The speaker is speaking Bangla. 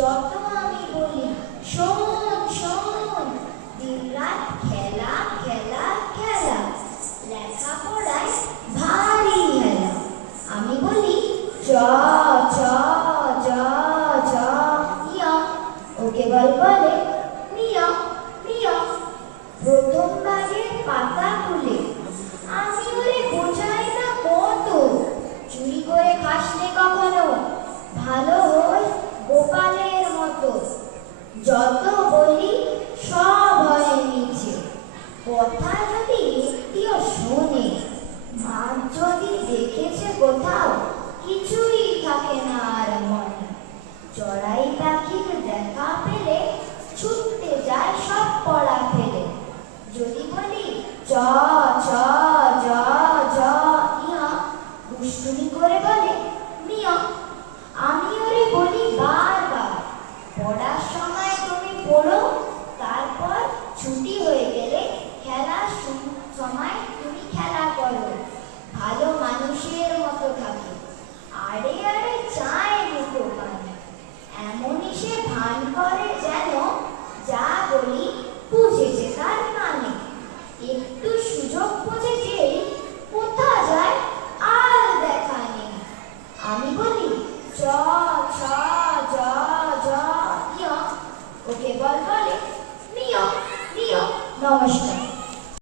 যত আমি বলি শোন শোন, দিনরাত খেলা খেলা খেলা, লেখাপড়ায় ভারী হেলা। আমি বলি চ চ চ চ ইয়া, ও কেবল বলে মিয়া মিয়া। প্রথম ভাগের পাতা খুলে আমি ওরে বোঝাই না কত, চুরি করে খাসলে কখনো ভালো হয় গোপালের মতো। যত বলি সব হয় মিছে, কথা